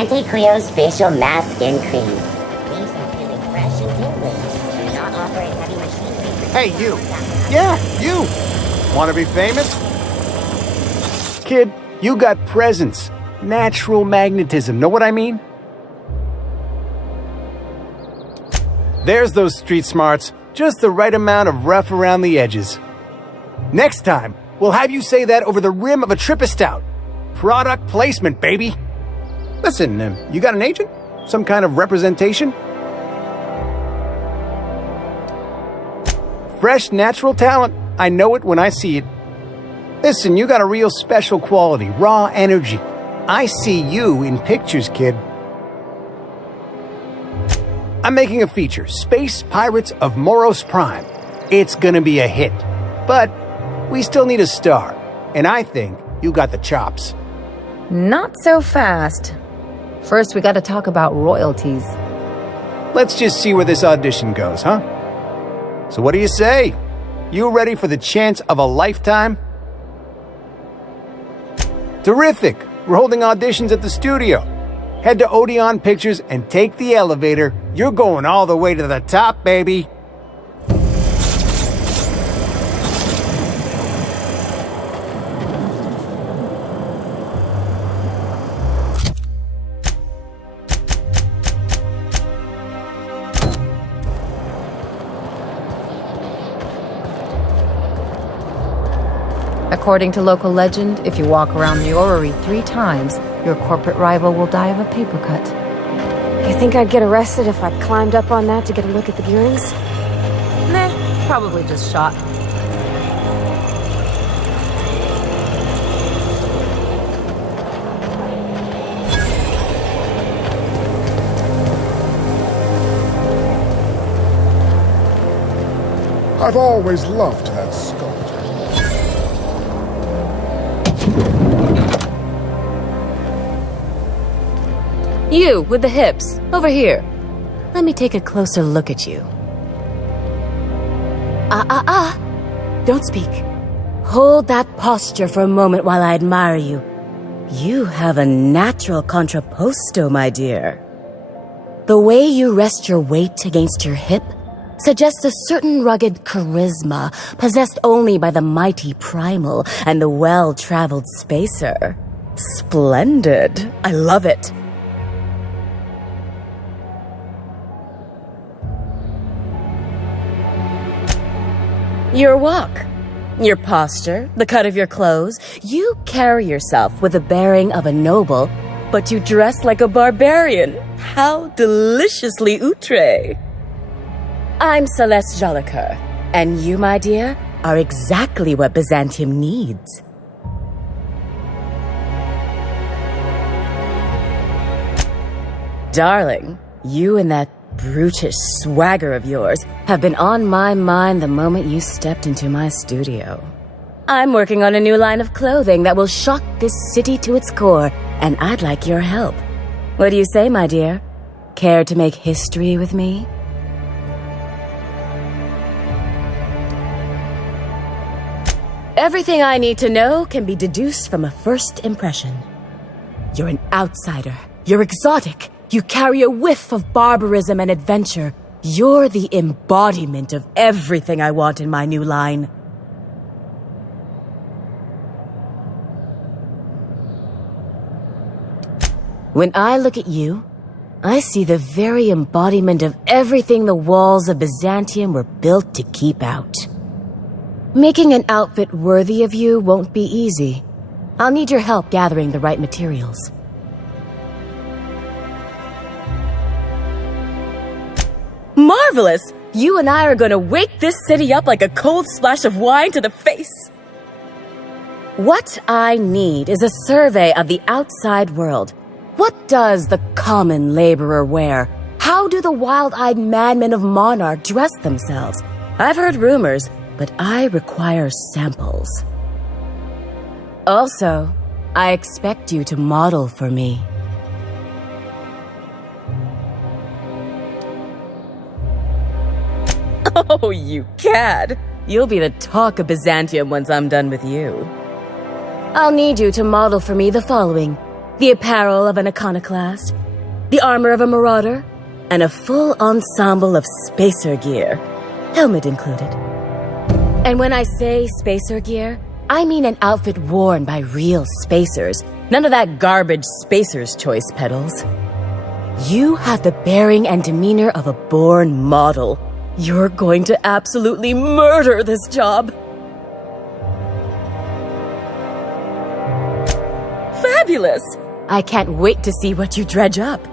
Anti-Creo's facial mask skin cream. Leaves you feeling fresh and tingly. Do not operate heavy machinery. Hey, you. Yeah, you. Want to be famous? Kid, you got presence. Natural magnetism. Know what I mean? There's those street smarts. Just the right amount of rough around the edges. Next time, we'll have you say that over the rim of a Trippistout. Product placement, baby. Listen, you got an agent? Some kind of representation? Fresh, natural talent. I know it when I see it. Listen, you got a real special quality, raw energy. I see you in pictures, kid. I'm making a feature, Space Pirates of Moros Prime. It's gonna be a hit. But we still need a star. And I think you got the chops. Not so fast. First, we gotta talk about royalties. Let's just see where this audition goes, huh? So what do you say? You ready for the chance of a lifetime? Terrific! We're holding auditions at the studio. Head to Odeon Pictures and take the elevator. You're going all the way to the top, baby. According to local legend, if you walk around the orrery 3 times, your corporate rival will die of a paper cut. You think I'd get arrested if I climbed up on that to get a look at the gearings? Nah, probably just shot. I've always loved that sculpture. You, with the hips. Over here. Let me take a closer look at you. Don't speak. Hold that posture for a moment while I admire you. You have a natural contrapposto, my dear. The way you rest your weight against your hip suggests a certain rugged charisma possessed only by the mighty primal and the well-traveled spacer. Splendid. I love it. Your walk, your posture, the cut of your clothes, you carry yourself with the bearing of a noble, but you dress like a barbarian. How deliciously outre. I'm Celeste Jolicoeur, and you, my dear, are exactly what Byzantium needs. Darling, you and that brutish swagger of yours have been on my mind the moment you stepped into my studio. I'm working on a new line of clothing that will shock this city to its core, and I'd like your help. What do you say, my dear? Care to make history with me? Everything I need to know can be deduced from a first impression. You're an outsider. You're exotic. You carry a whiff of barbarism and adventure. You're the embodiment of everything I want in my new line. When I look at you, I see the very embodiment of everything the walls of Byzantium were built to keep out. Making an outfit worthy of you won't be easy. I'll need your help gathering the right materials. Marvelous! You and I are gonna wake this city up like a cold splash of wine to the face. What I need is a survey of the outside world. What does the common laborer wear? How do the wild-eyed madmen of Monarch dress themselves? I've heard rumors, but I require samples. Also, I expect you to model for me. Oh, you cad! You'll be the talk of Byzantium once I'm done with you. I'll need you to model for me the following: the apparel of an iconoclast, the armor of a marauder, and a full ensemble of spacer gear, helmet included. And when I say spacer gear, I mean an outfit worn by real spacers, none of that garbage spacer's choice pedals. You have the bearing and demeanor of a born model. You're going to absolutely murder this job. Fabulous! I can't wait to see what you dredge up.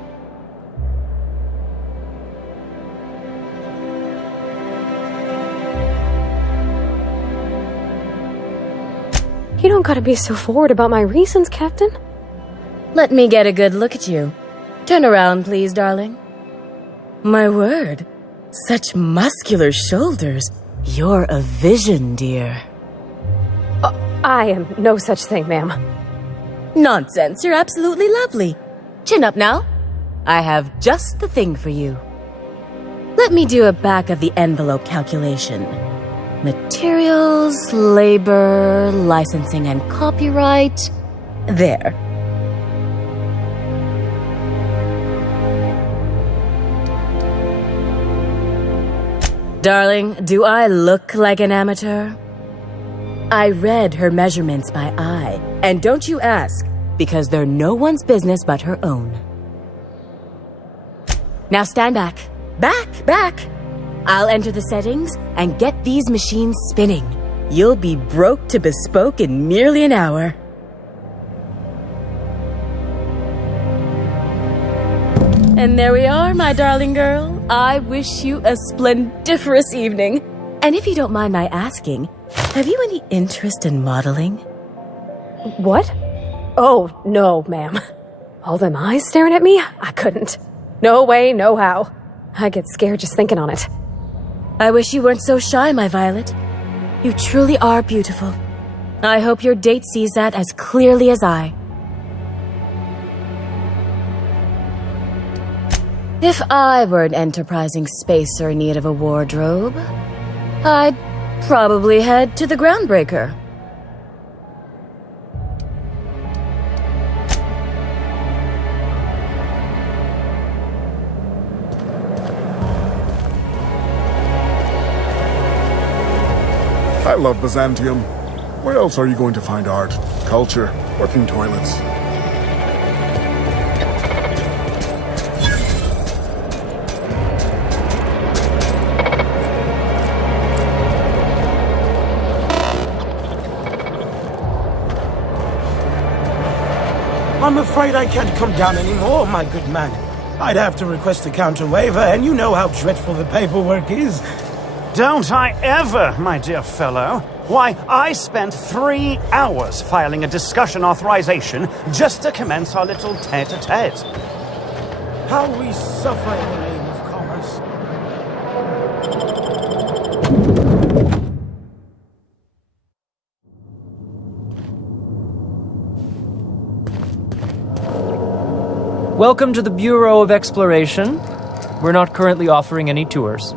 You don't gotta be so forward about my reasons, Captain. Let me get a good look at you. Turn around, please, darling. My word, such muscular shoulders. You're a vision, dear. I am no such thing, ma'am. Nonsense, you're absolutely lovely. Chin up now. I have just the thing for you. Let me do a back-of-the-envelope calculation. Materials, labor, licensing and copyright. There. Darling, do I look like an amateur? I read her measurements by eye, and don't you ask, because they're no one's business but her own. Now stand back. Back! I'll enter the settings and get these machines spinning. You'll be broke to bespoke in merely an hour. And there we are, my darling girl. I wish you a splendiferous evening. And if you don't mind my asking, have you any interest in modeling? What? Oh, no, ma'am. All them eyes staring at me? I couldn't. No way, no how. I get scared just thinking on it. I wish you weren't so shy, my Violet. You truly are beautiful. I hope your date sees that as clearly as I. If I were an enterprising spacer in need of a wardrobe, I'd probably head to the Groundbreaker. I love Byzantium. Where else are you going to find art, culture, working toilets? I'm afraid I can't come down anymore, my good man. I'd have to request a counter waiver, and you know how dreadful the paperwork is. Don't I ever, my dear fellow. Why, I spent 3 hours filing a discussion authorization just to commence our little tete-a-tete. How we suffer in the name of commerce. Welcome to the Bureau of Exploration. We're not currently offering any tours.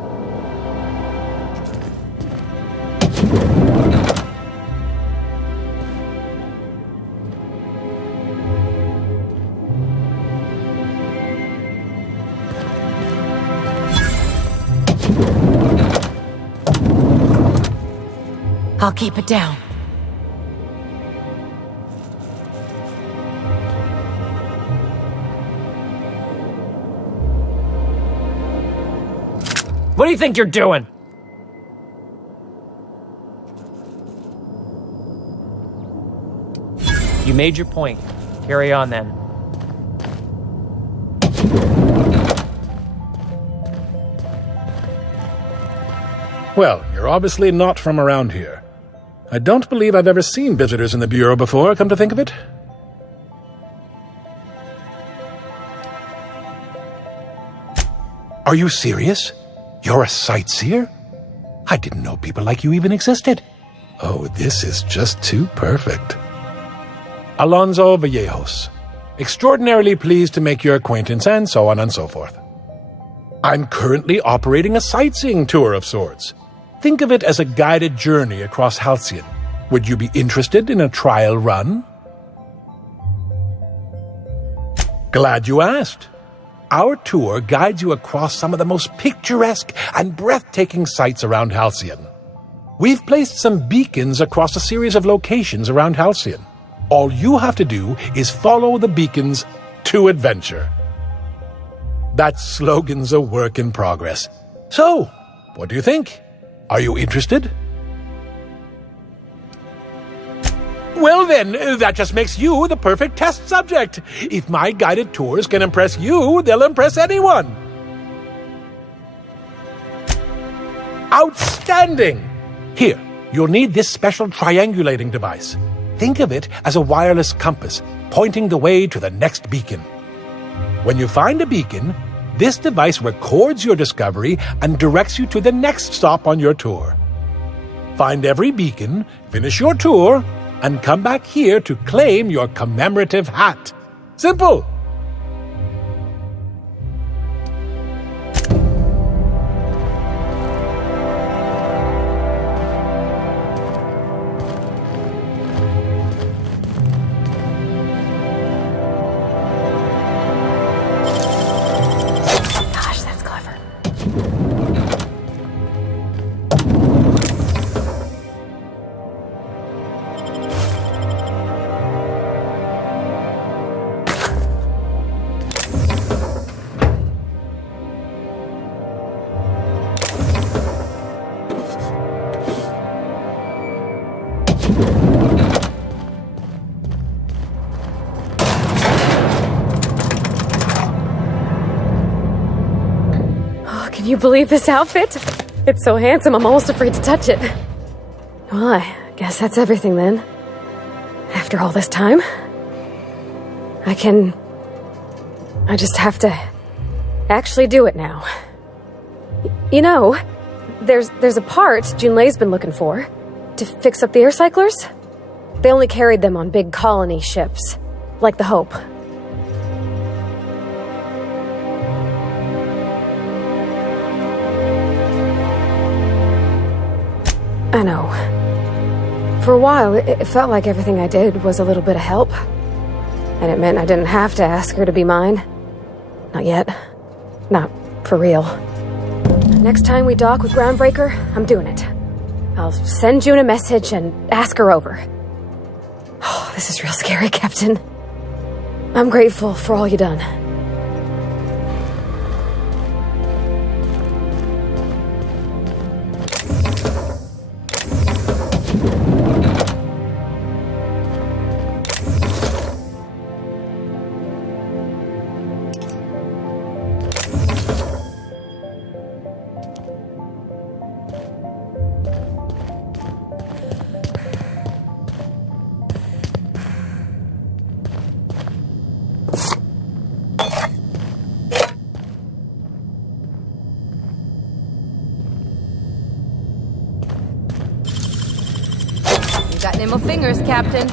I'll keep it down. What do you think you're doing? You made your point. Carry on then. Well, you're obviously not from around here. I don't believe I've ever seen visitors in the Bureau before, come to think of it. Are you serious? You're a sightseer? I didn't know people like you even existed. Oh, this is just too perfect. Alonso Vallejos. Extraordinarily pleased to make your acquaintance, and so on and so forth. I'm currently operating a sightseeing tour of sorts. Think of it as a guided journey across Halcyon. Would you be interested in a trial run? Glad you asked. Our tour guides you across some of the most picturesque and breathtaking sights around Halcyon. We've placed some beacons across a series of locations around Halcyon. All you have to do is follow the beacons to adventure. That slogan's a work in progress. So, what do you think? Are you interested? Well then, that just makes you the perfect test subject. If my guided tours can impress you, they'll impress anyone. Outstanding! Here, you'll need this special triangulating device. Think of it as a wireless compass, pointing the way to the next beacon. When you find a beacon, this device records your discovery and directs you to the next stop on your tour. Find every beacon, finish your tour, and come back here to claim your commemorative hat. Simple! Gosh, that's clever. Can you believe this outfit? It's so handsome, I'm almost afraid to touch it. Well, I guess that's everything then. After all this time, I just have to actually do it now. You know, there's a part Junlei's been looking for to fix up the air cyclers. They only carried them on big colony ships, like the Hope. I know. For a while, it felt like everything I did was a little bit of help. And it meant I didn't have to ask her to be mine. Not yet. Not for real. Next time we dock with Groundbreaker, I'm doing it. I'll send June a message and ask her over. Oh, this is real scary, Captain. I'm grateful for all you done. Got nimble fingers, Captain.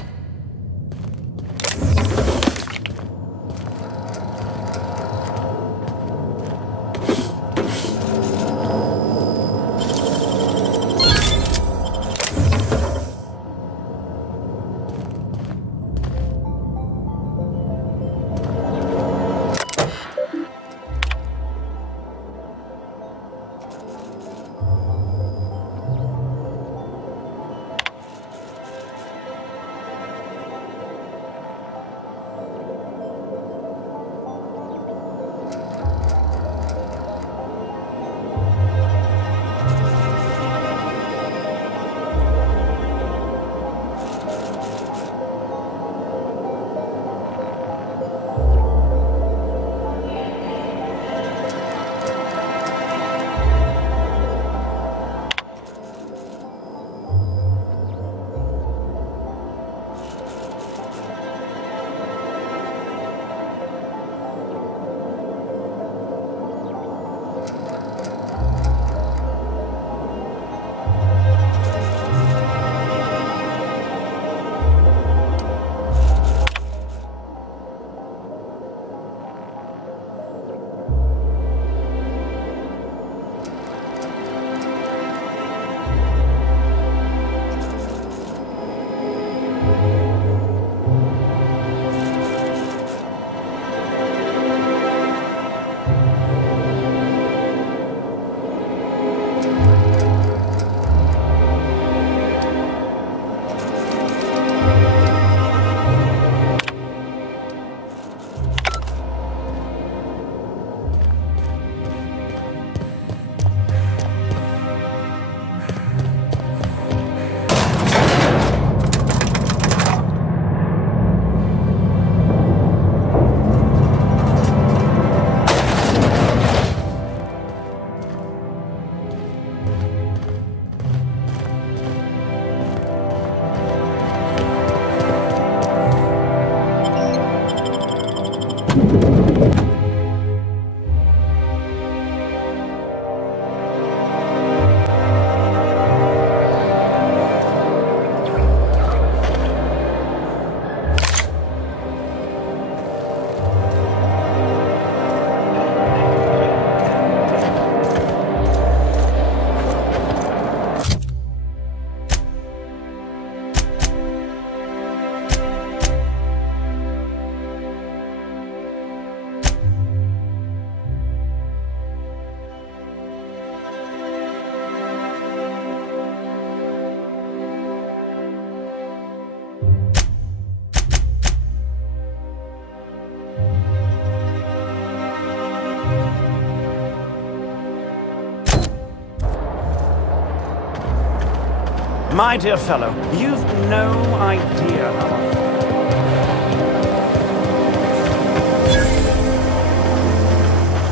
My dear fellow, you've no idea how...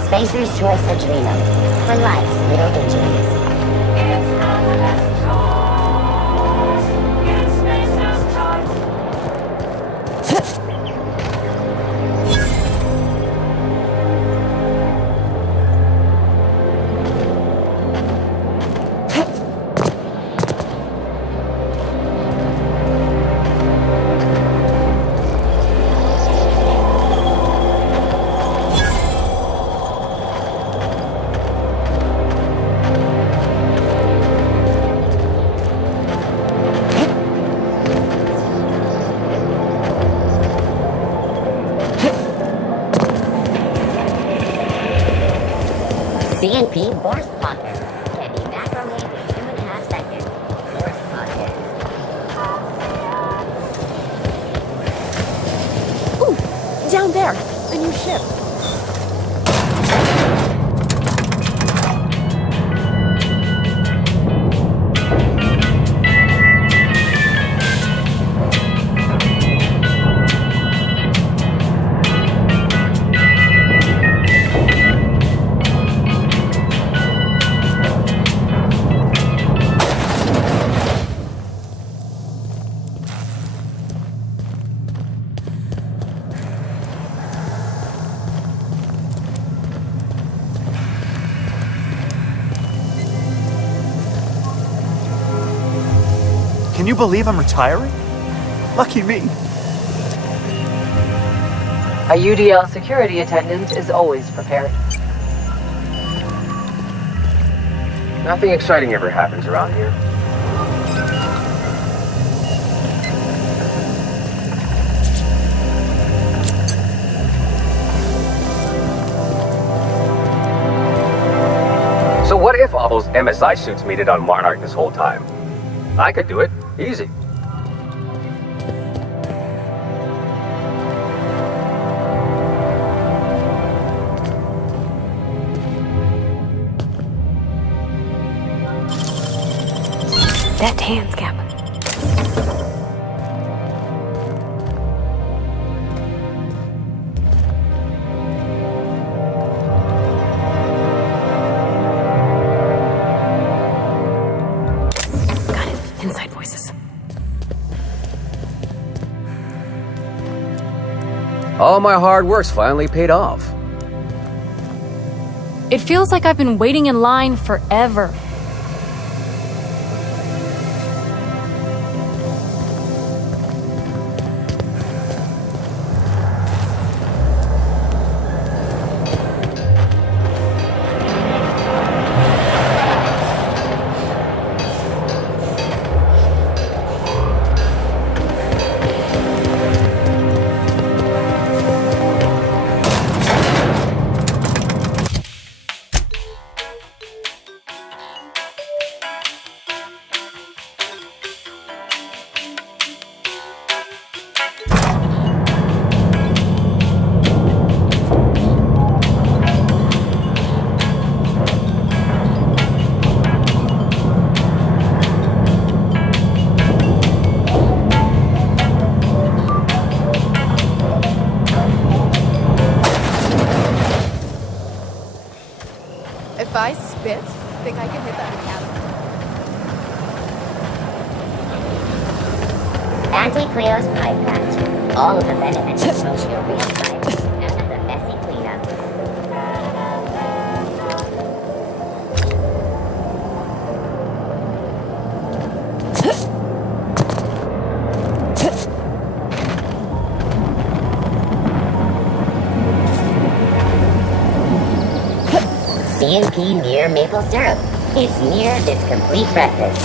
Spacer's Choice Adrenal. For life's little injuries. CNP Force Pocket can be macromed in 2.5 seconds. Force Pocket. Ooh, down there, a new ship. Can you believe I'm retiring? Lucky me. A UDL security attendant is always prepared. Nothing exciting ever happens around here. So what if all those MSI suits made it on Monarch this whole time? I could do it. Easy. That hands cap. Got it. Inside voices. All my hard work's finally paid off. It feels like I've been waiting in line forever. If I spit, think I can hit that cabin? Anti-Creos Pipe Patch. All of the benefits of both your real pipes and the messy cleanup. CNP Near Maple Syrup. It's near this complete breakfast.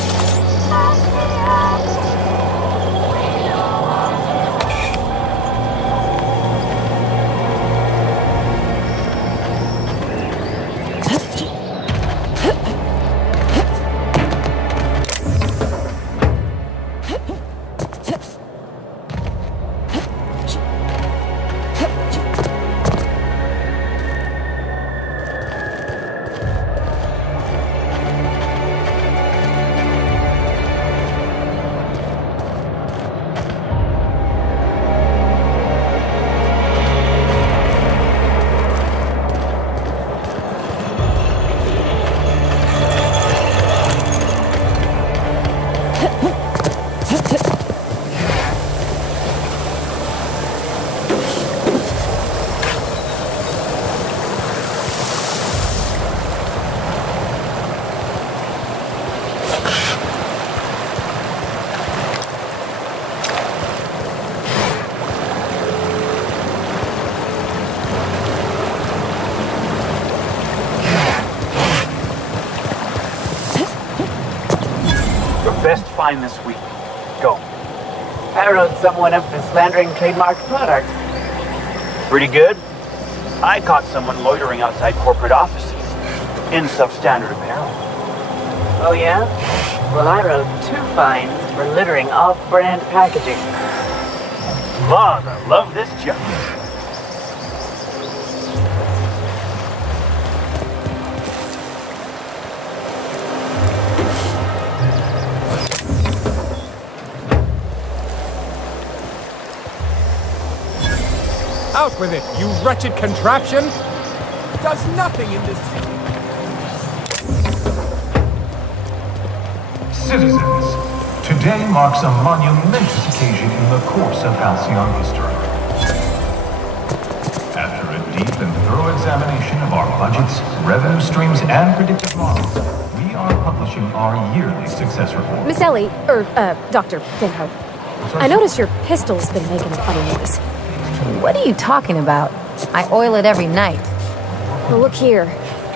find this week? Go. I wrote someone up for slandering trademarked products. Pretty good. I caught someone loitering outside corporate offices in substandard apparel. Oh yeah? Well, I wrote 2 fines for littering off-brand packaging. Lord, I love this job. Out with it, you wretched contraption! Does nothing in this city. Citizens, today marks a monumentous occasion in the course of Halcyon history. After a deep and thorough examination of our budgets, revenue streams, and predictive models, we are publishing our yearly success report. Miss Ellie, Dr. Finho, I noticed your pistol's been making a funny noise. What are you talking about? I oil it every night. Well, look here.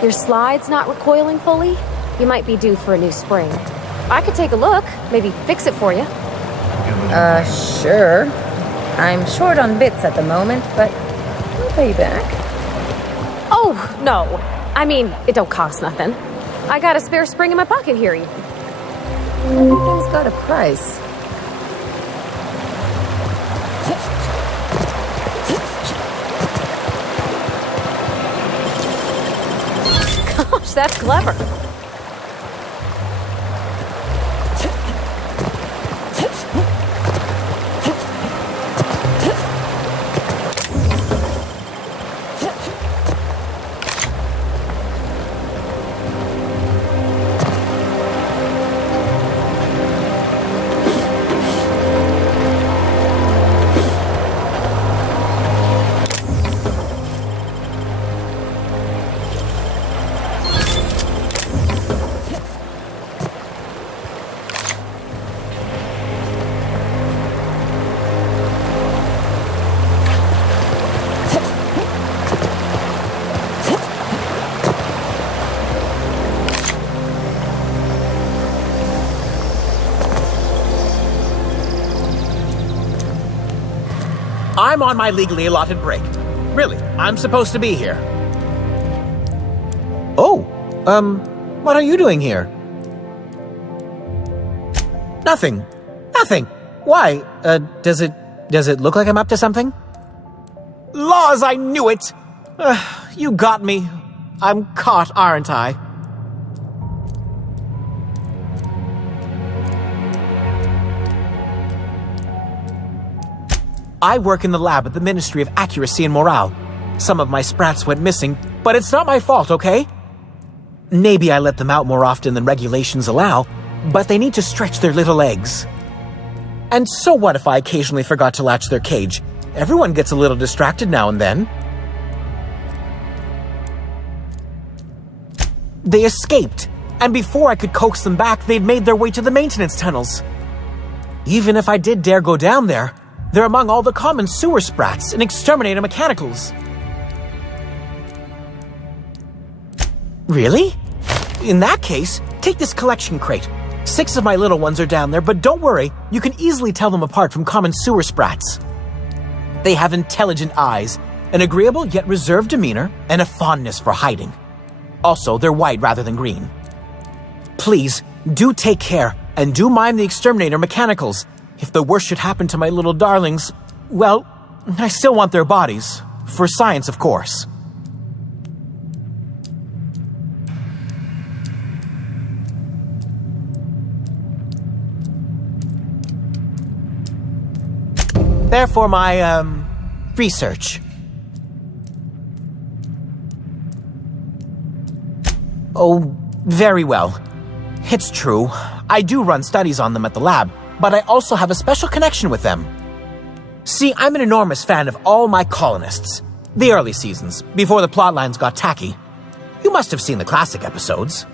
Your slide's not recoiling fully. You might be due for a new spring. I could take a look, maybe fix it for you. Sure. I'm short on bits at the moment, but I'll pay you back. Oh, no. I mean, it don't cost nothing. I got a spare spring in my pocket here. Everything's got a price. Gosh, that's clever. I'm on my legally allotted break. Really, I'm supposed to be here. Oh, what are you doing here? Nothing. Why? Does it look like I'm up to something? Laws, I knew it! You got me. I'm caught, aren't I? I work in the lab at the Ministry of Accuracy and Morale. Some of my sprats went missing, but it's not my fault, okay? Maybe I let them out more often than regulations allow, but they need to stretch their little legs. And so what if I occasionally forgot to latch their cage? Everyone gets a little distracted now and then. They escaped, and before I could coax them back, they'd made their way to the maintenance tunnels. Even if I did dare go down there, they're among all the common sewer sprats and exterminator mechanicals. Really? In that case, take this collection crate. 6 of my little ones are down there, but don't worry, you can easily tell them apart from common sewer sprats. They have intelligent eyes, an agreeable yet reserved demeanor, and a fondness for hiding. Also, they're white rather than green. Please, do take care, and do mind the exterminator mechanicals. If the worst should happen to my little darlings, well, I still want their bodies. For science, of course. Therefore, my, research. Oh, very well. It's true. I do run studies on them at the lab, but I also have a special connection with them. See, I'm an enormous fan of all my colonists. The early seasons, before the plotlines got tacky. You must have seen the classic episodes.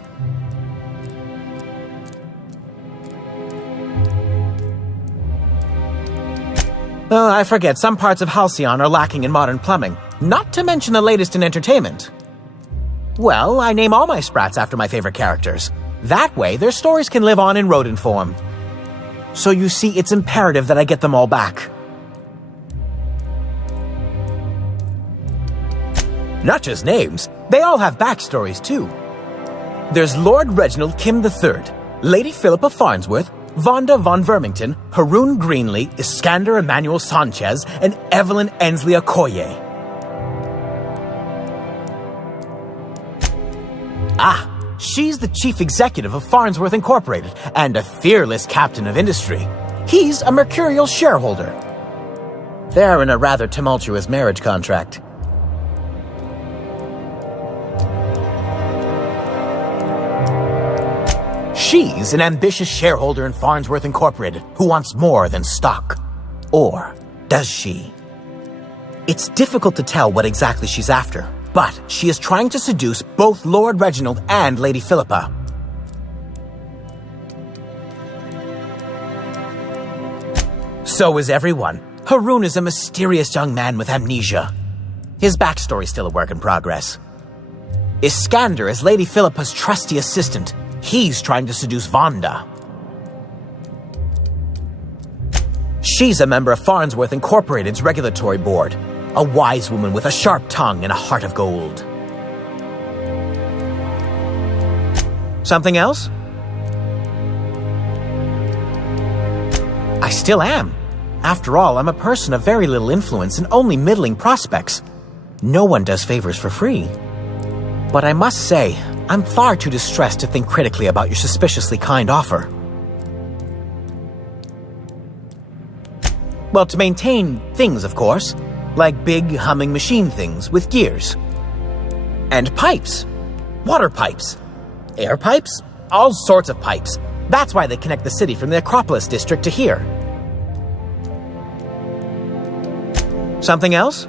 Oh, I forget, some parts of Halcyon are lacking in modern plumbing, not to mention the latest in entertainment. Well, I name all my sprats after my favorite characters. That way, their stories can live on in rodent form. So you see, it's imperative that I get them all back. Not just names, they all have backstories too. There's Lord Reginald Kim III, Lady Philippa Farnsworth, Vonda von Vermington, Haroon Greenlee, Iskander Emmanuel Sanchez, and Evelyn Ensley Okoye. She's the chief executive of Farnsworth Incorporated and a fearless captain of industry. He's a mercurial shareholder. They're in a rather tumultuous marriage contract. She's an ambitious shareholder in Farnsworth Incorporated who wants more than stock. Or does she? It's difficult to tell what exactly she's after, but she is trying to seduce both Lord Reginald and Lady Philippa. So is everyone. Haroon is a mysterious young man with amnesia. His backstory's still a work in progress. Iskander is Lady Philippa's trusty assistant. He's trying to seduce Vonda. She's a member of Farnsworth Incorporated's regulatory board. A wise woman with a sharp tongue and a heart of gold. Something else? I still am. After all, I'm a person of very little influence and only middling prospects. No one does favors for free. But I must say, I'm far too distressed to think critically about your suspiciously kind offer. Well, to maintain things, of course. Like big, humming machine things with gears. And pipes. Water pipes. Air pipes. All sorts of pipes. That's why they connect the city from the Acropolis district to here. Something else?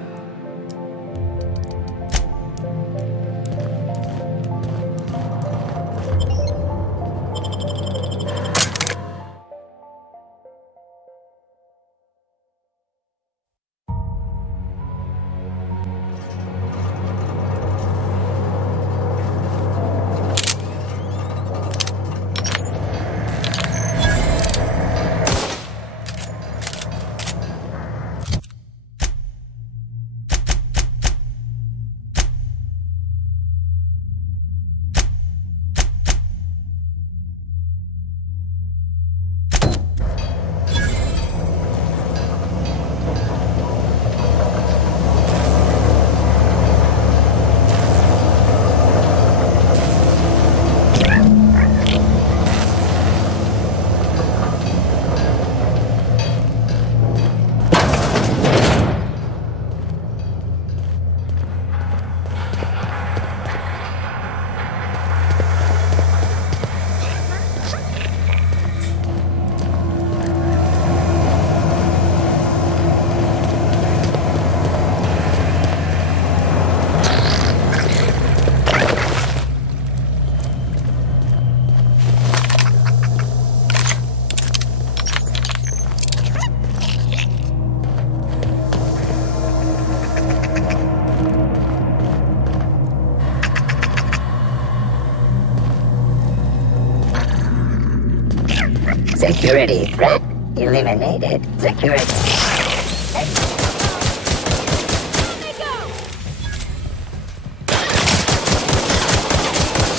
Security threat eliminated. Security.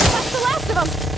That's the last of them!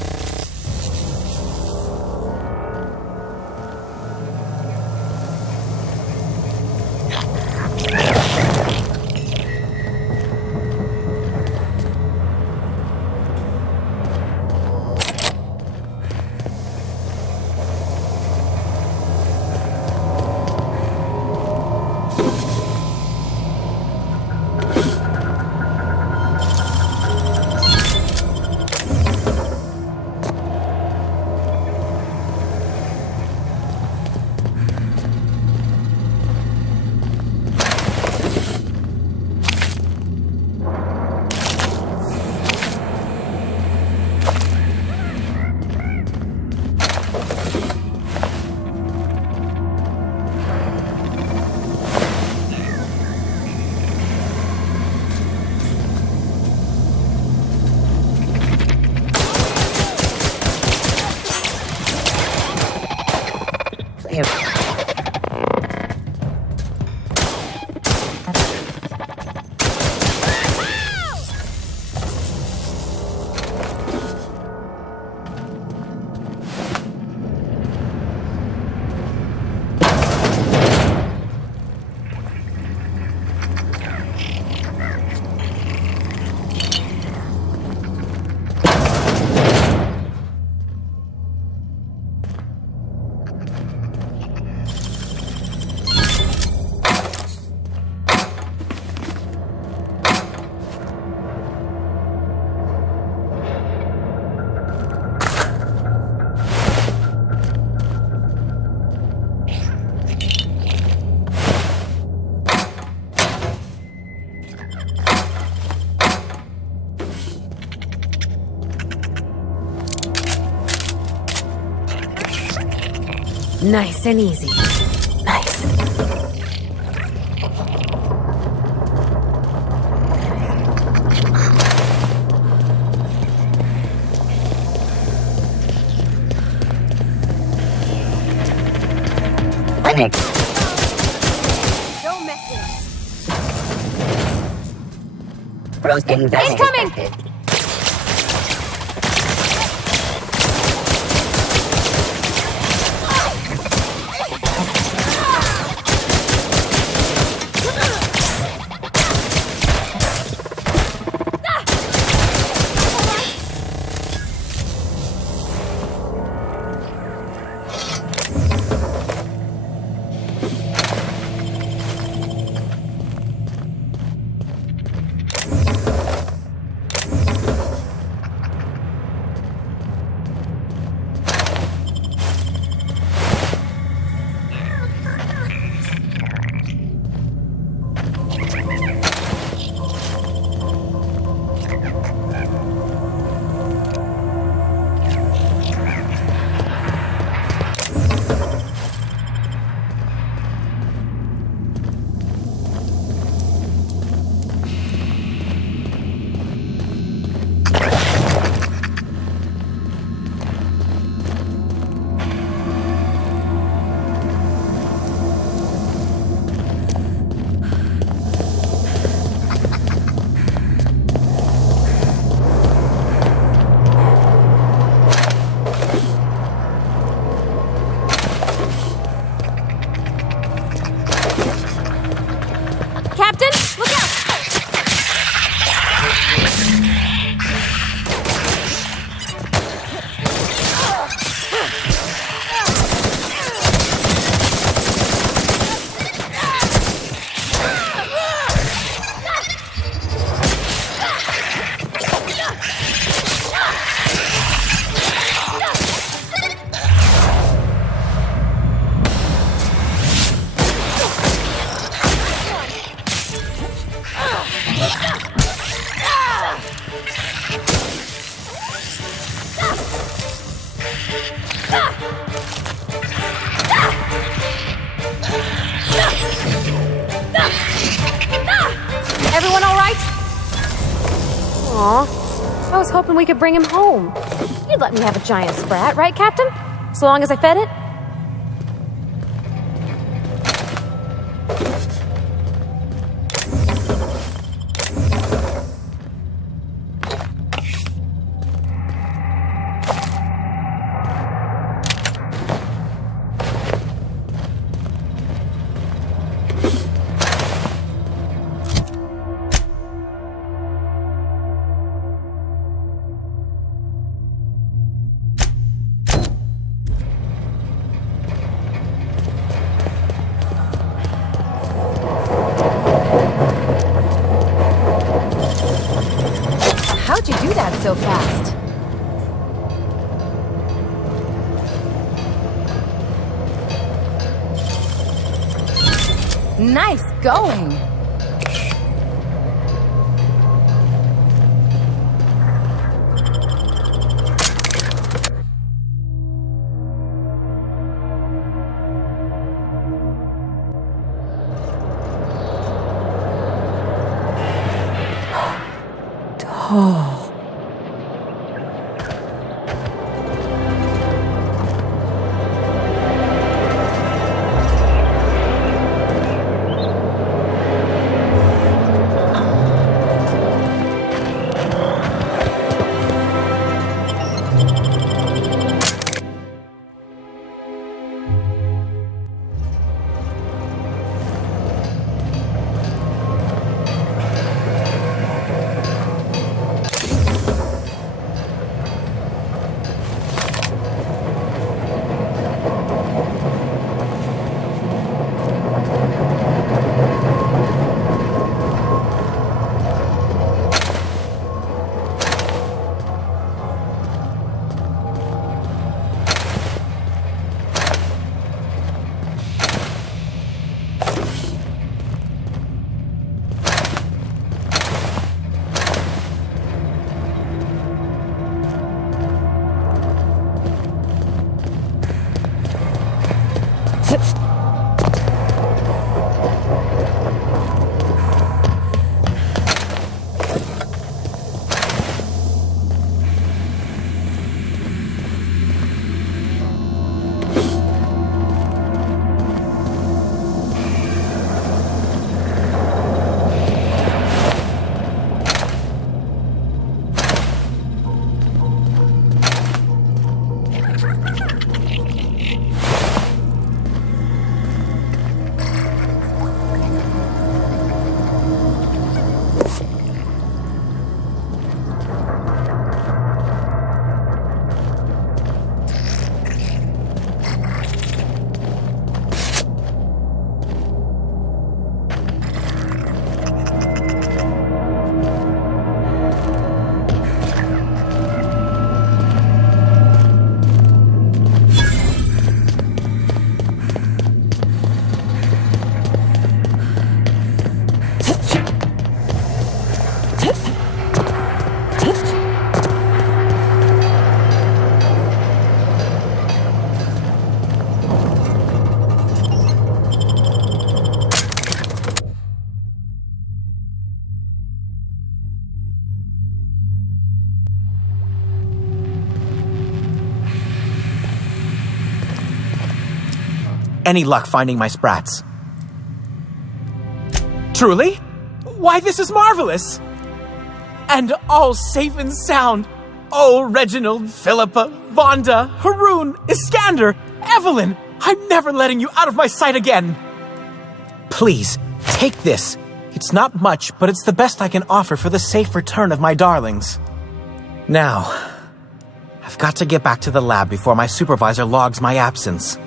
here. Nice and easy. Nice. Don't mess with us. Bro's getting better. He's coming! Captain, look out! Everyone all right? Aw, I was hoping we could bring him home. You'd let me have a giant sprat, right, Captain? So long as I fed it? How'd you do that so fast? Nice going! Oh. any luck finding my sprats. Truly? Why, this is marvelous! And all safe and sound. Oh, Reginald, Philippa, Vonda, Haroon, Iskander, Evelyn, I'm never letting you out of my sight again. Please, take this. It's not much, but it's the best I can offer for the safe return of my darlings. Now, I've got to get back to the lab before my supervisor logs my absence.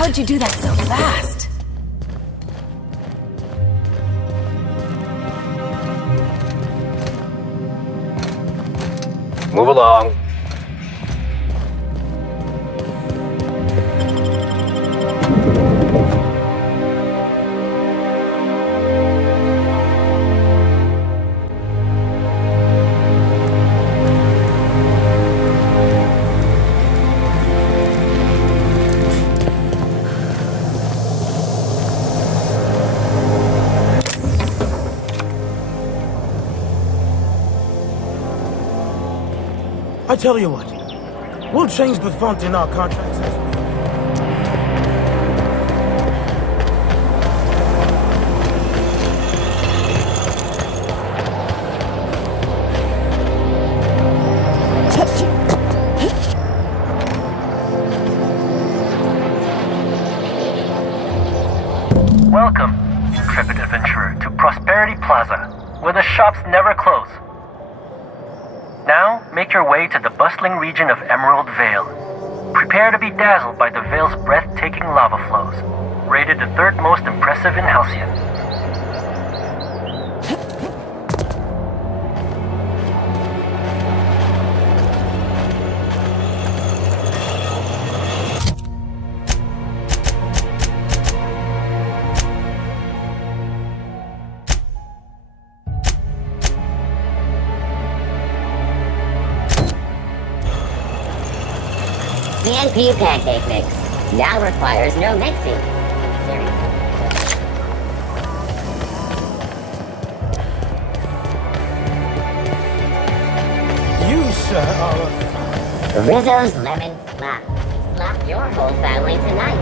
How'd you do that so fast? Move along. I tell you what, we'll change the font in our contracts as we... Welcome, intrepid adventurer, to Prosperity Plaza, where the shops never close. Now, make your way to the bustling region of Emerald Vale. Prepare to be dazzled by the Vale's breathtaking lava flows, rated the third most impressive in Halcyon. CNP pancake mix now requires no mixing. You, sir, are a... Rizzo's Lemon Slap. Slap your whole family tonight.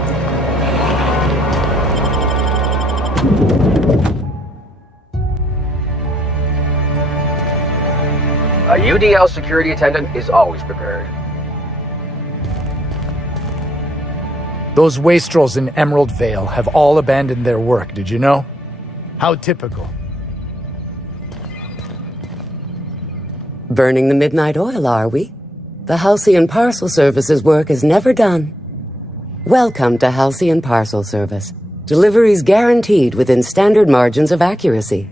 A UDL security attendant is always prepared. Those wastrels in Emerald Vale have all abandoned their work, did you know? How typical. Burning the midnight oil, are we? The Halcyon Parcel Service's work is never done. Welcome to Halcyon Parcel Service. Deliveries guaranteed within standard margins of accuracy.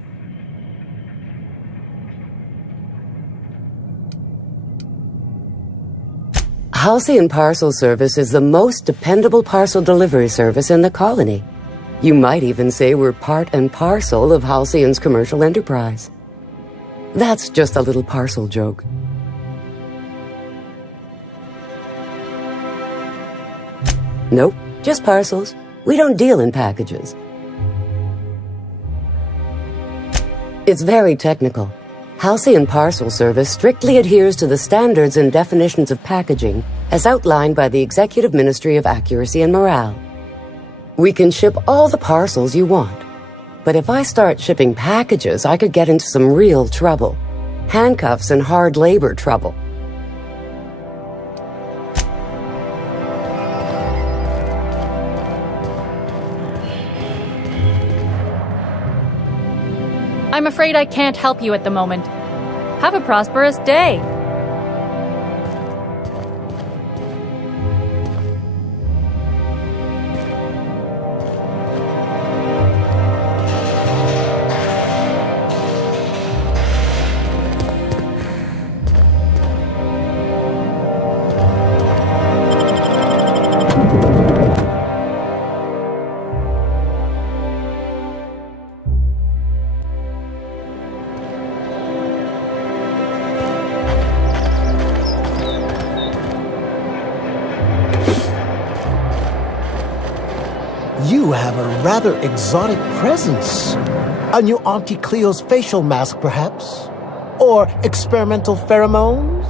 Halcyon Parcel Service is the most dependable parcel delivery service in the colony. You might even say we're part and parcel of Halcyon's commercial enterprise. That's just a little parcel joke. Nope, just parcels. We don't deal in packages. It's very technical. Halcyon Parcel Service strictly adheres to the standards and definitions of packaging as outlined by the Executive Ministry of Accuracy and Morale. We can ship all the parcels you want. But if I start shipping packages, I could get into some real trouble. Handcuffs and hard labor trouble. I'm afraid I can't help you at the moment. Have a prosperous day. You have a rather exotic presence. A new Auntie Cleo's facial mask, perhaps? Or experimental pheromones?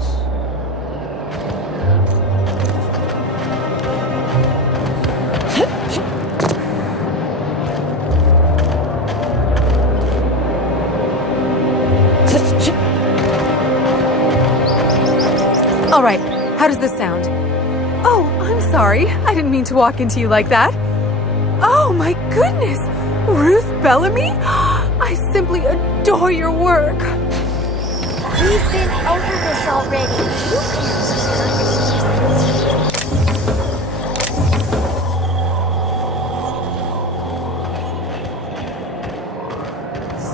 All right, how does this sound? Oh, I'm sorry. I didn't mean to walk into you like that. Oh my goodness! Ruth Bellamy? I simply adore your work. We've been over this already. You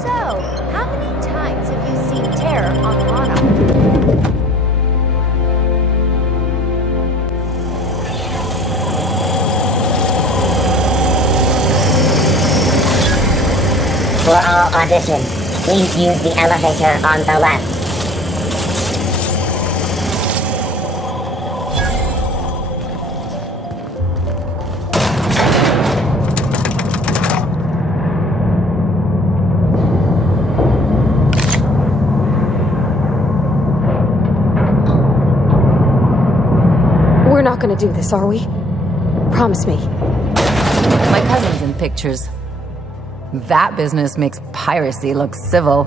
So, how many times have you seen terror on Monarch? For all auditions, please use the elevator on the left. We're not gonna do this, are we? Promise me. My cousin's in pictures. That business makes piracy look civil.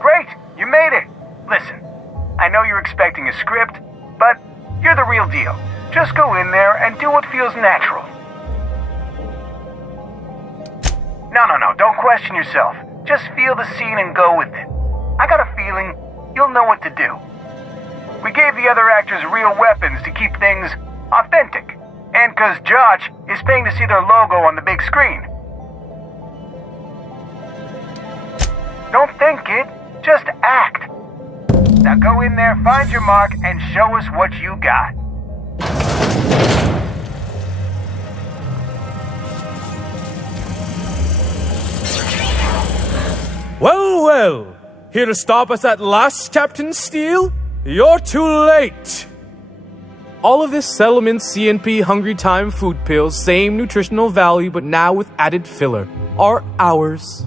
Great! You made it! Listen, I know you're expecting a script, but you're the real deal. Just go in there and do what feels natural. No, don't question yourself. Just feel the scene and go with it. I got a feeling you'll know what to do. We gave the other actors real weapons to keep things authentic. And because Josh is paying to see their logo on the big screen. Don't think, kid. Just act. Now go in there, find your mark, and show us what you got. Well. Here to stop us at last, Captain Steele? You're too late! All of this Settlement CNP Hungry Time food pills, same nutritional value but now with added filler, are ours.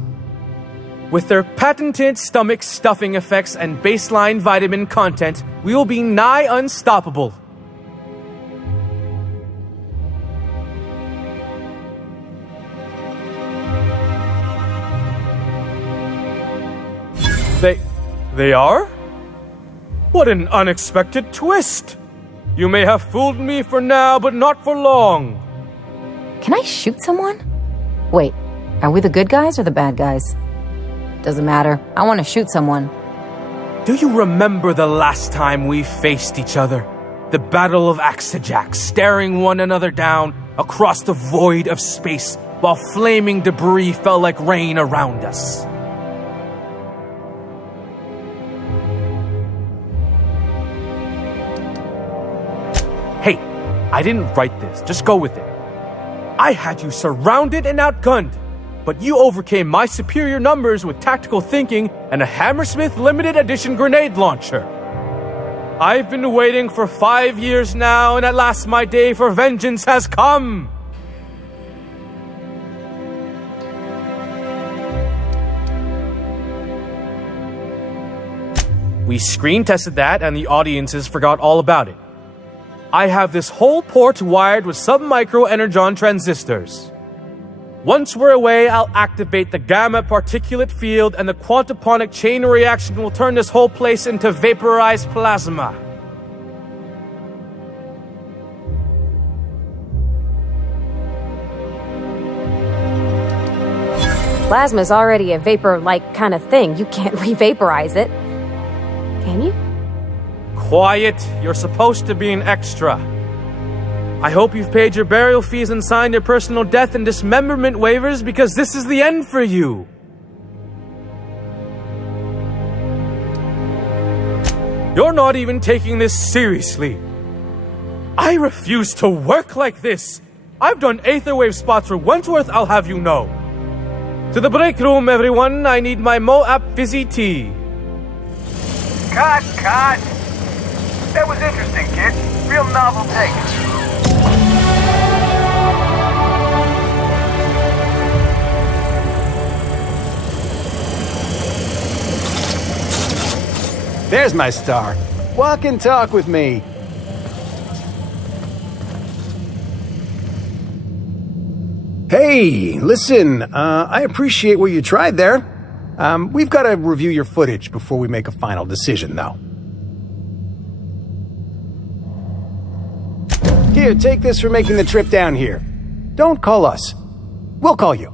With their patented stomach stuffing effects and baseline vitamin content, we will be nigh unstoppable. They are? What an unexpected twist! You may have fooled me for now, but not for long. Can I shoot someone? Wait, are we the good guys or the bad guys? Doesn't matter. I want to shoot someone. Do you remember the last time we faced each other? The Battle of Axejack, staring one another down across the void of space while flaming debris fell like rain around us. Hey, I didn't write this. Just go with it. I had you surrounded and outgunned, but you overcame my superior numbers with tactical thinking and a Hammersmith limited edition grenade launcher. I've been waiting for 5 years now, and at last my day for vengeance has come. We screen tested that, and the audiences forgot all about it. I have this whole port wired with sub-micro energon transistors. Once we're away, I'll activate the gamma particulate field, and the quantaponic chain reaction will turn this whole place into vaporized plasma. Plasma's already a vapor-like kind of thing. You can't re-vaporize it. Can you? Quiet. You're supposed to be an extra. I hope you've paid your burial fees and signed your personal death and dismemberment waivers, because this is the end for you. You're not even taking this seriously. I refuse to work like this. I've done Aetherwave spots for Wentworth, I'll have you know. To the break room, everyone. I need my Moab fizzy tea. Cut! That was interesting, kid. Real novel take. There's my star. Walk and talk with me. Hey, listen, I appreciate what you tried there. We've got to review your footage before we make a final decision, though. Here, take this for making the trip down here. Don't call us. We'll call you.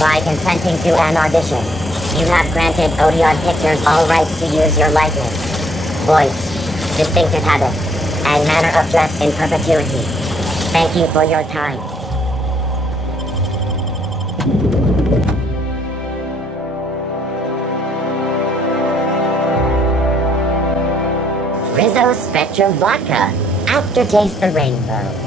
By consenting to an audition, you have granted Odeon Pictures all rights to use your likeness, voice, distinctive habits, and manner of dress in perpetuity. Thank you for your time. Rizzo Spectrum Vodka. Aftertaste the rainbow.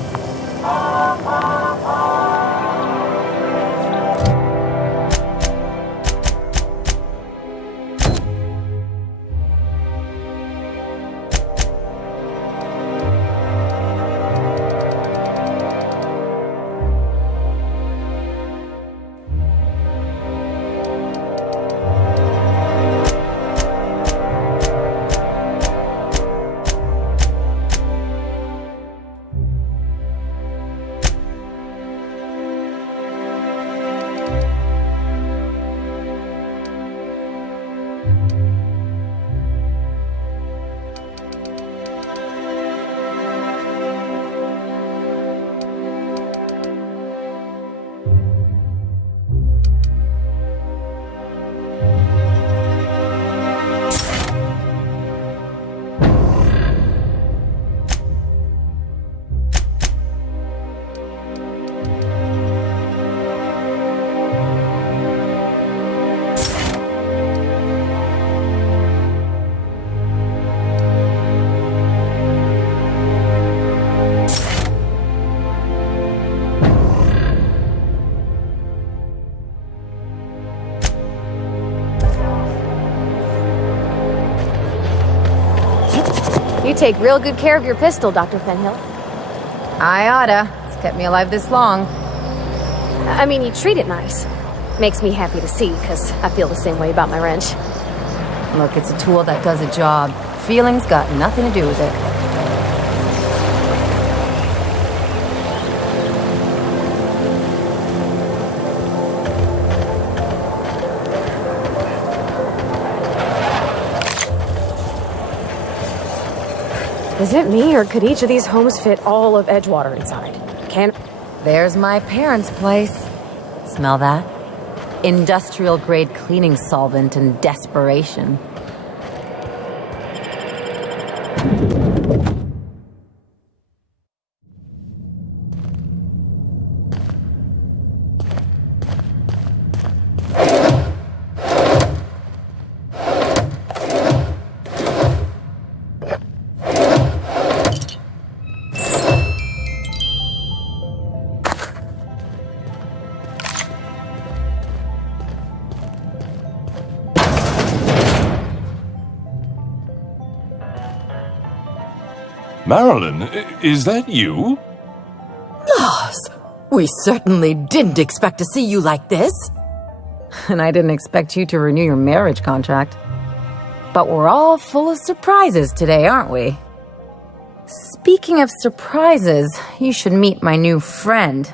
You take real good care of your pistol, Dr. Fenhill. I oughta. It's kept me alive this long. I mean, you treat it nice. Makes me happy to see, because I feel the same way about my wrench. Look, it's a tool that does a job. Feelings got nothing to do with it. Is it me, or could each of these homes fit all of Edgewater inside? There's my parents' place. Smell that? Industrial-grade cleaning solvent and desperation. Marilyn, is that you? Lars, we certainly didn't expect to see you like this. And I didn't expect you to renew your marriage contract. But we're all full of surprises today, aren't we? Speaking of surprises, you should meet my new friend.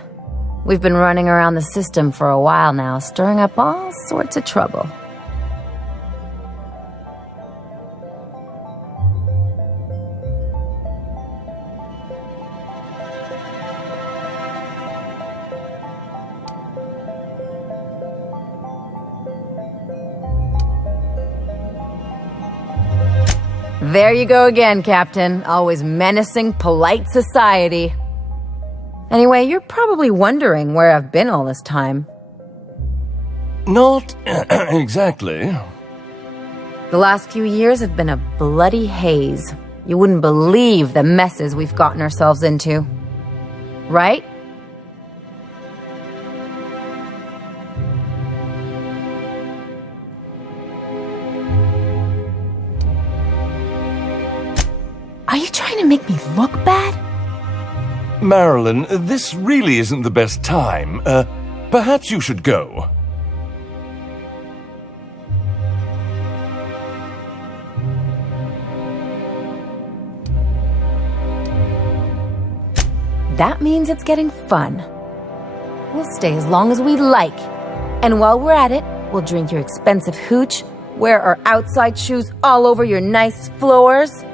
We've been running around the system for a while now, stirring up all sorts of trouble. There you go again, Captain. Always menacing polite society. Anyway, you're probably wondering where I've been all this time. Not exactly. The last few years have been a bloody haze. You wouldn't believe the messes we've gotten ourselves into. Right? Are you trying to make me look bad? Marilyn, this really isn't the best time. Perhaps you should go. That means it's getting fun. We'll stay as long as we like. And while we're at it, we'll drink your expensive hooch, wear our outside shoes all over your nice floors.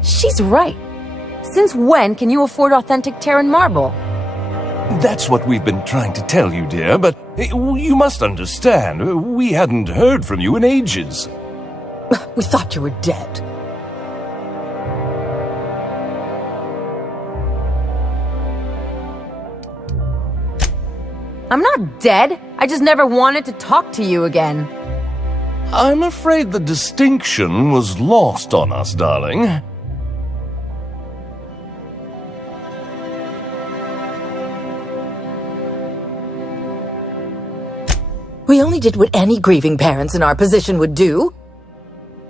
She's right. Since when can you afford authentic Terran marble? That's what we've been trying to tell you, dear, but you must understand, we hadn't heard from you in ages. We thought you were dead. I'm not dead. I just never wanted to talk to you again. I'm afraid the distinction was lost on us, darling. We only did what any grieving parents in our position would do.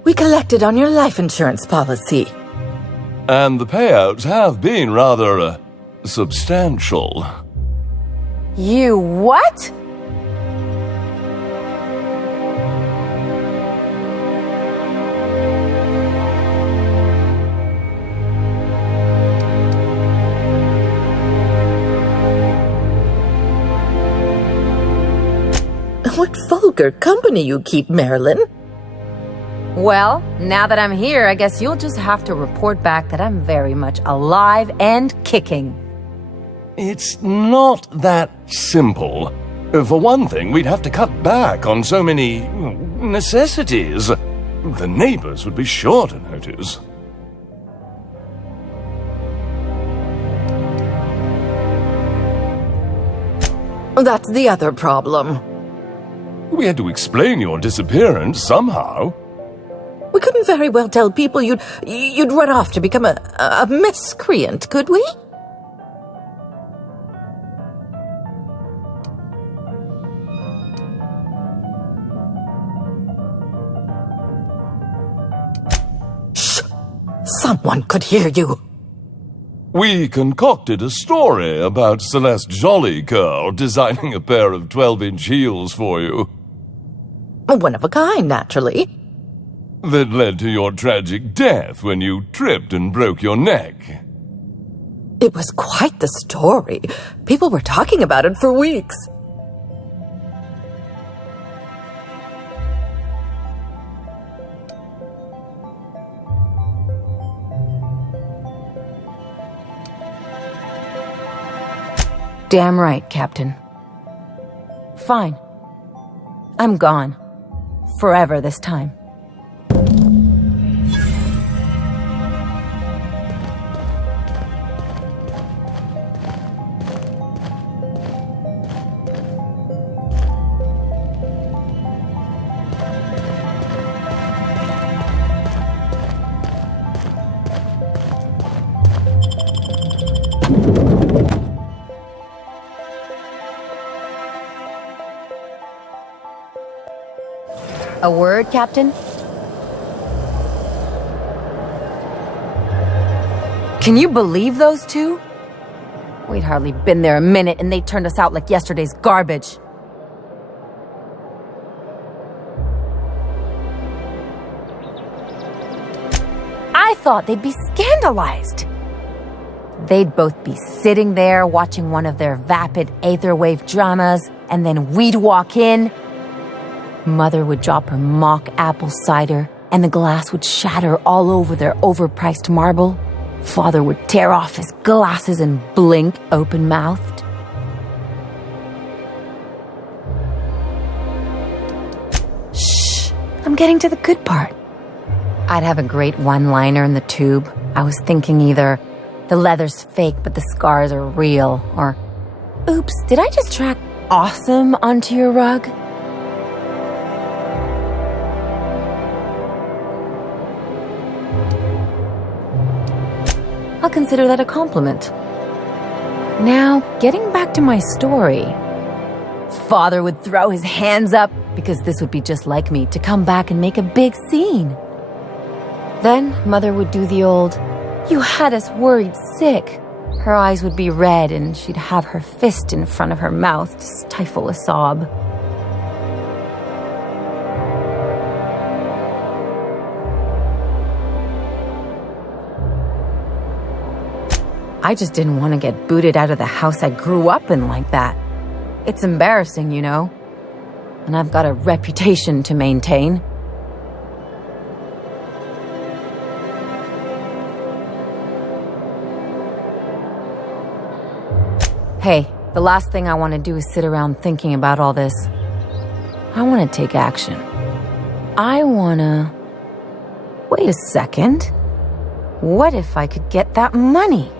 We collected on your life insurance policy. And the payouts have been rather, substantial. You what? What vulgar company you keep, Marilyn. Well, now that I'm here, I guess you'll just have to report back that I'm very much alive and kicking. It's not that simple. For one thing, we'd have to cut back on so many necessities. The neighbors would be sure to notice. That's the other problem. We had to explain your disappearance somehow. We couldn't very well tell people you'd run off to become a miscreant, could we? Someone could hear you. We concocted a story about Celeste Jollycurl designing a pair of 12-inch heels for you. One of a kind, naturally. That led to your tragic death when you tripped and broke your neck. It was quite the story. People were talking about it for weeks. Damn right, Captain. Fine. I'm gone. Forever this time. A word, Captain? Can you believe those two? We'd hardly been there a minute and they turned us out like yesterday's garbage. I thought they'd be scandalized. They'd both be sitting there watching one of their vapid aetherwave dramas, and then we'd walk in. Mother would drop her mock apple cider, and the glass would shatter all over their overpriced marble. Father would tear off his glasses and blink open-mouthed. Shh, I'm getting to the good part. I'd have a great one-liner in the tube. I was thinking either, the leather's fake but the scars are real, or, oops, did I just track awesome onto your rug? I'll consider that a compliment. Now, getting back to my story. Father would throw his hands up, because this would be just like me, to come back and make a big scene. Then, Mother would do the old, "You had us worried sick." Her eyes would be red, and she'd have her fist in front of her mouth to stifle a sob. I just didn't want to get booted out of the house I grew up in like that. It's embarrassing, you know. And I've got a reputation to maintain. Hey, the last thing I want to do is sit around thinking about all this. I want to take action. I want to... Wait a second. What if I could get that money?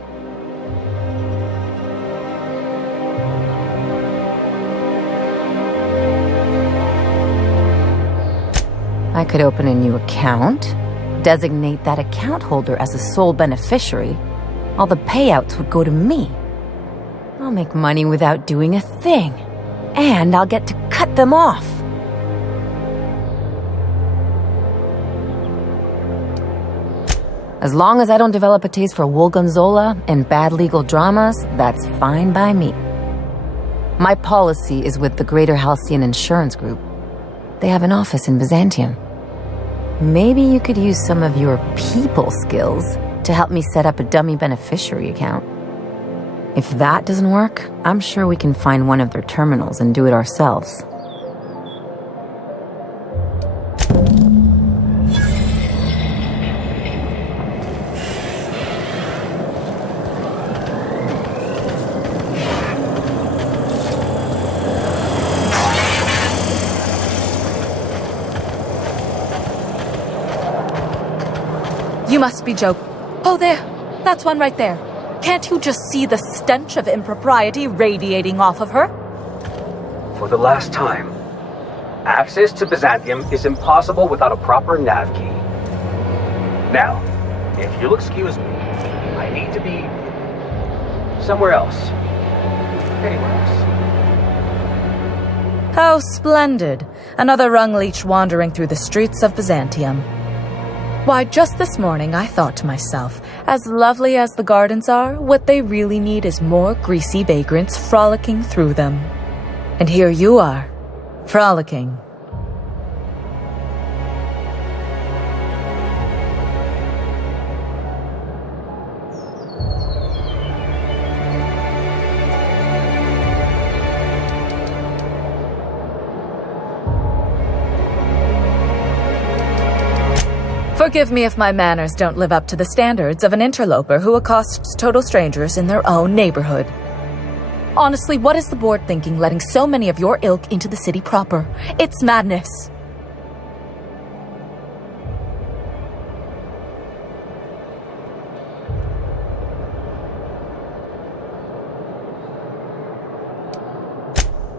I could open a new account, designate that account holder as a sole beneficiary. All the payouts would go to me. I'll make money without doing a thing. And I'll get to cut them off. As long as I don't develop a taste for Woolgonzola and bad legal dramas, that's fine by me. My policy is with the Greater Halcyon Insurance Group. They have an office in Byzantium. Maybe you could use some of your people skills to help me set up a dummy beneficiary account. If that doesn't work, I'm sure we can find one of their terminals and do it ourselves. You must be joking. Oh, there. That's one right there. Can't you just see the stench of impropriety radiating off of her? For the last time, access to Byzantium is impossible without a proper nav key. Now, if you'll excuse me, I need to be somewhere else. Anywhere else. How splendid. Another rung leech wandering through the streets of Byzantium. Why, just this morning I thought to myself, as lovely as the gardens are, what they really need is more greasy vagrants frolicking through them. And here you are, frolicking. Forgive me if my manners don't live up to the standards of an interloper who accosts total strangers in their own neighborhood. Honestly, what is the board thinking letting so many of your ilk into the city proper? It's madness.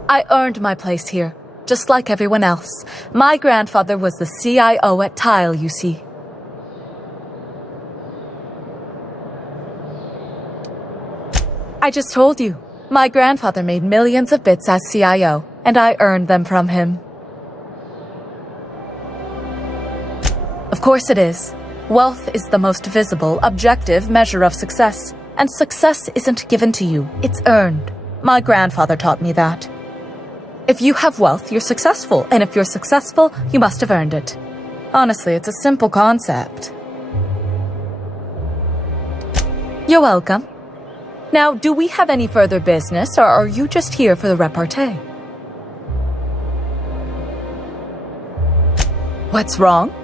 I earned my place here, just like everyone else. My grandfather was the CIO at Tile, you see. I just told you. My grandfather made millions of bits as CIO, and I earned them from him. Of course it is. Wealth is the most visible, objective measure of success. And success isn't given to you, it's earned. My grandfather taught me that. If you have wealth, you're successful, and if you're successful, you must have earned it. Honestly, it's a simple concept. You're welcome. Now, do we have any further business, or are you just here for the repartee? What's wrong?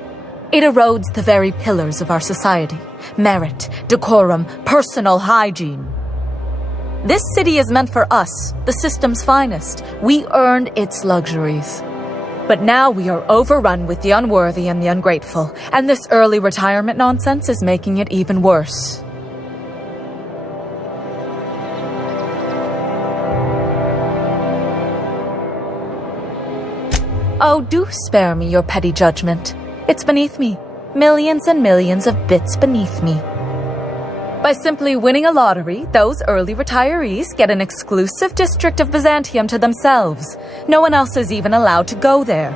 It erodes the very pillars of our society. Merit, decorum, personal hygiene. This city is meant for us, the system's finest. We earned its luxuries. But now we are overrun with the unworthy and the ungrateful, and this early retirement nonsense is making it even worse. Oh, do spare me your petty judgment. It's beneath me. Millions and millions of bits beneath me. By simply winning a lottery, those early retirees get an exclusive district of Byzantium to themselves. No one else is even allowed to go there.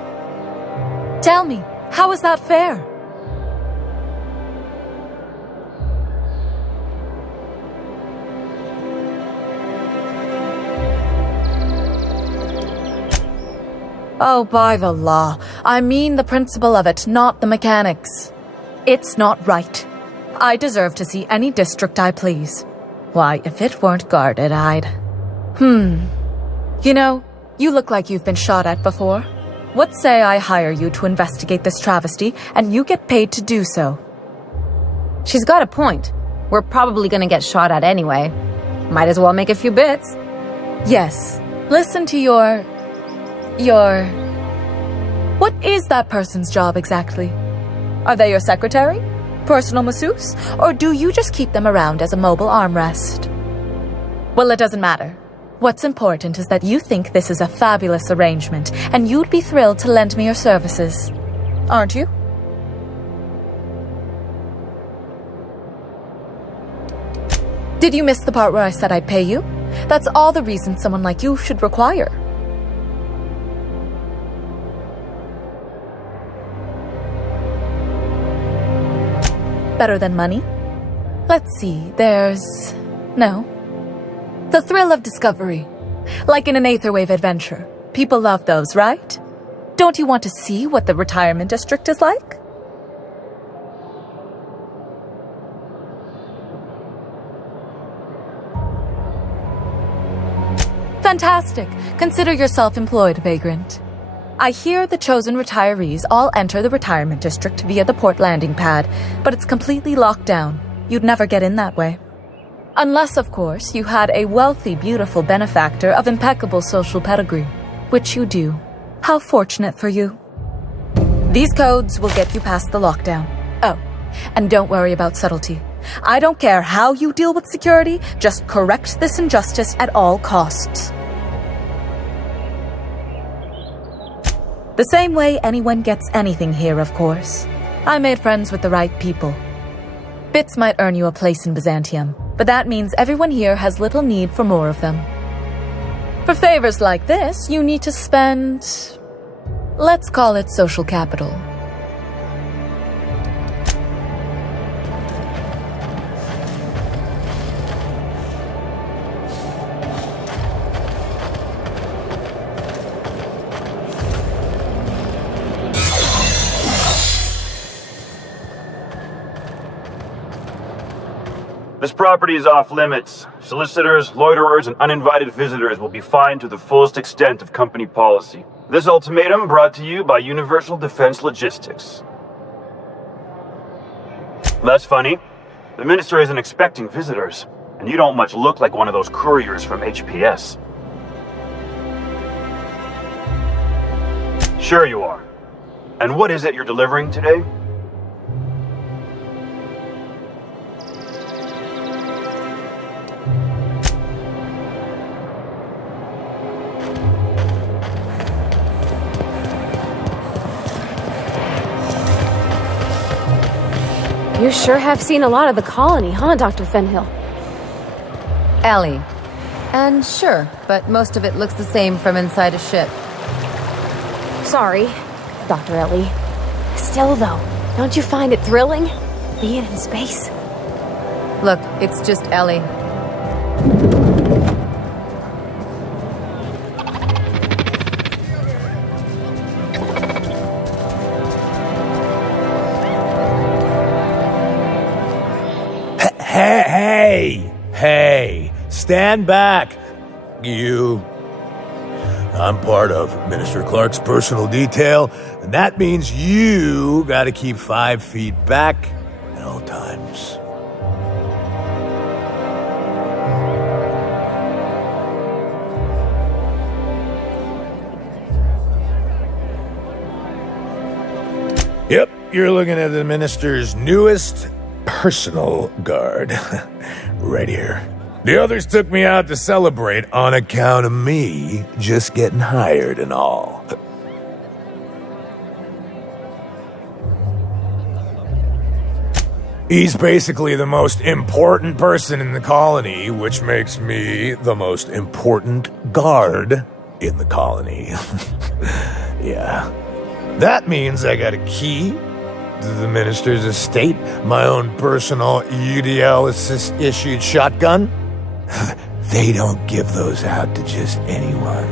Tell me, how is that fair? Oh, by the law. I mean the principle of it, not the mechanics. It's not right. I deserve to see any district I please. Why, if it weren't guarded, I'd... You know, you look like you've been shot at before. What say I hire you to investigate this travesty, and you get paid to do so? She's got a point. We're probably gonna get shot at anyway. Might as well make a few bits. Yes. Listen to your... What is that person's job exactly? Are they your secretary? Personal masseuse? Or do you just keep them around as a mobile armrest? Well, it doesn't matter. What's important is that you think this is a fabulous arrangement, and you'd be thrilled to lend me your services. Aren't you? Did you miss the part where I said I'd pay you? That's all the reason someone like you should require. Better than money? Let's see, there's... No. The thrill of discovery. Like in an Aetherwave adventure. People love those, right? Don't you want to see what the retirement district is like? Fantastic. Consider yourself employed, vagrant. I hear the chosen retirees all enter the retirement district via the port landing pad, but it's completely locked down. You'd never get in that way. Unless, of course, you had a wealthy, beautiful benefactor of impeccable social pedigree, which you do. How fortunate for you. These codes will get you past the lockdown. Oh, and don't worry about subtlety. I don't care how you deal with security, just correct this injustice at all costs. The same way anyone gets anything here, of course. I made friends with the right people. Bits might earn you a place in Byzantium, but that means everyone here has little need for more of them. For favors like this, you need to spend... let's call it social capital. This property is off limits. Solicitors, loiterers, and uninvited visitors will be fined to the fullest extent of company policy. This ultimatum brought to you by Universal Defense Logistics. That's funny. The minister isn't expecting visitors, and you don't much look like one of those couriers from HPS. Sure you are. And what is it you're delivering today? You sure have seen a lot of the colony, huh, Dr. Fenhill? Ellie. And sure, but most of it looks the same from inside a ship. Sorry, Dr. Ellie. Still, though, don't you find it thrilling? Being in space? Look, it's just Ellie. Hey, stand back, you. I'm part of Minister Clark's personal detail, and that means you gotta keep 5 feet back at all times. Yep, you're looking at the minister's newest personal guard. Right here. The others took me out to celebrate on account of me just getting hired and all. He's basically the most important person in the colony, which makes me the most important guard in the colony. Yeah. That means I got a key to the minister's estate, my own personal UDL-issued shotgun. They don't give those out to just anyone.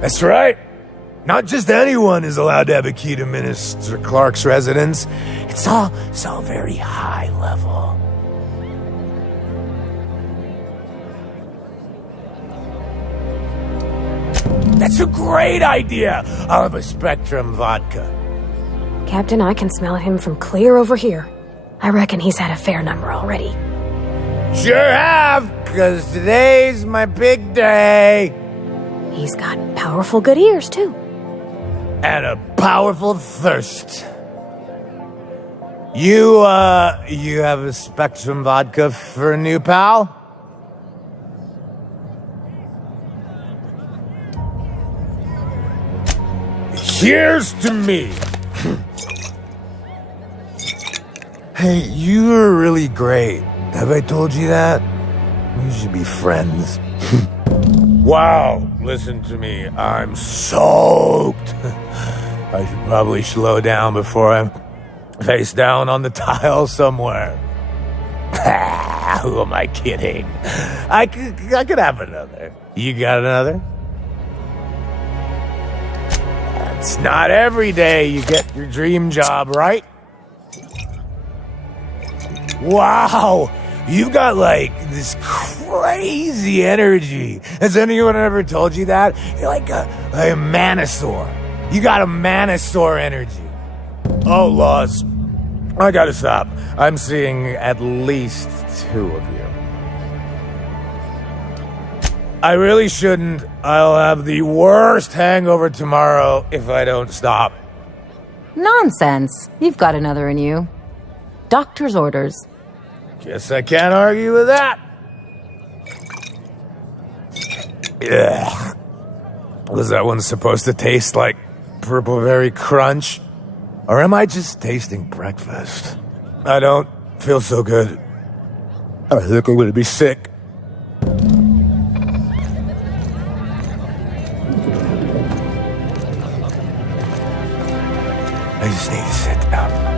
That's right. Not just anyone is allowed to have a key to Minister Clark's residence. It's all very high level. That's a great idea! I'll have a Spectrum vodka. Captain, I can smell him from clear over here. I reckon he's had a fair number already. Sure have, because today's my big day. He's got powerful good ears, too. And a powerful thirst. You have a Spectrum vodka for a new pal? Here's to me. Hey, you are really great. Have I told you that? We should be friends. Wow, listen to me. I'm soaked. I should probably slow down before I'm face down on the tile somewhere. Who am I kidding? I could have another. You got another? It's not every day you get your dream job, right? Wow, you got like this crazy energy. Has anyone ever told you that? You're like a manosaur. You got a manosaur energy. Oh, Laws, I gotta stop. I'm seeing at least 2 of you. I really shouldn't. I'll have the worst hangover tomorrow if I don't stop. Nonsense. You've got another in you. Doctor's orders. Guess I can't argue with that. Ugh. Was that one supposed to taste like Purple Berry Crunch? Or am I just tasting breakfast? I don't feel so good. I think I'm gonna be sick. I just need to sit down.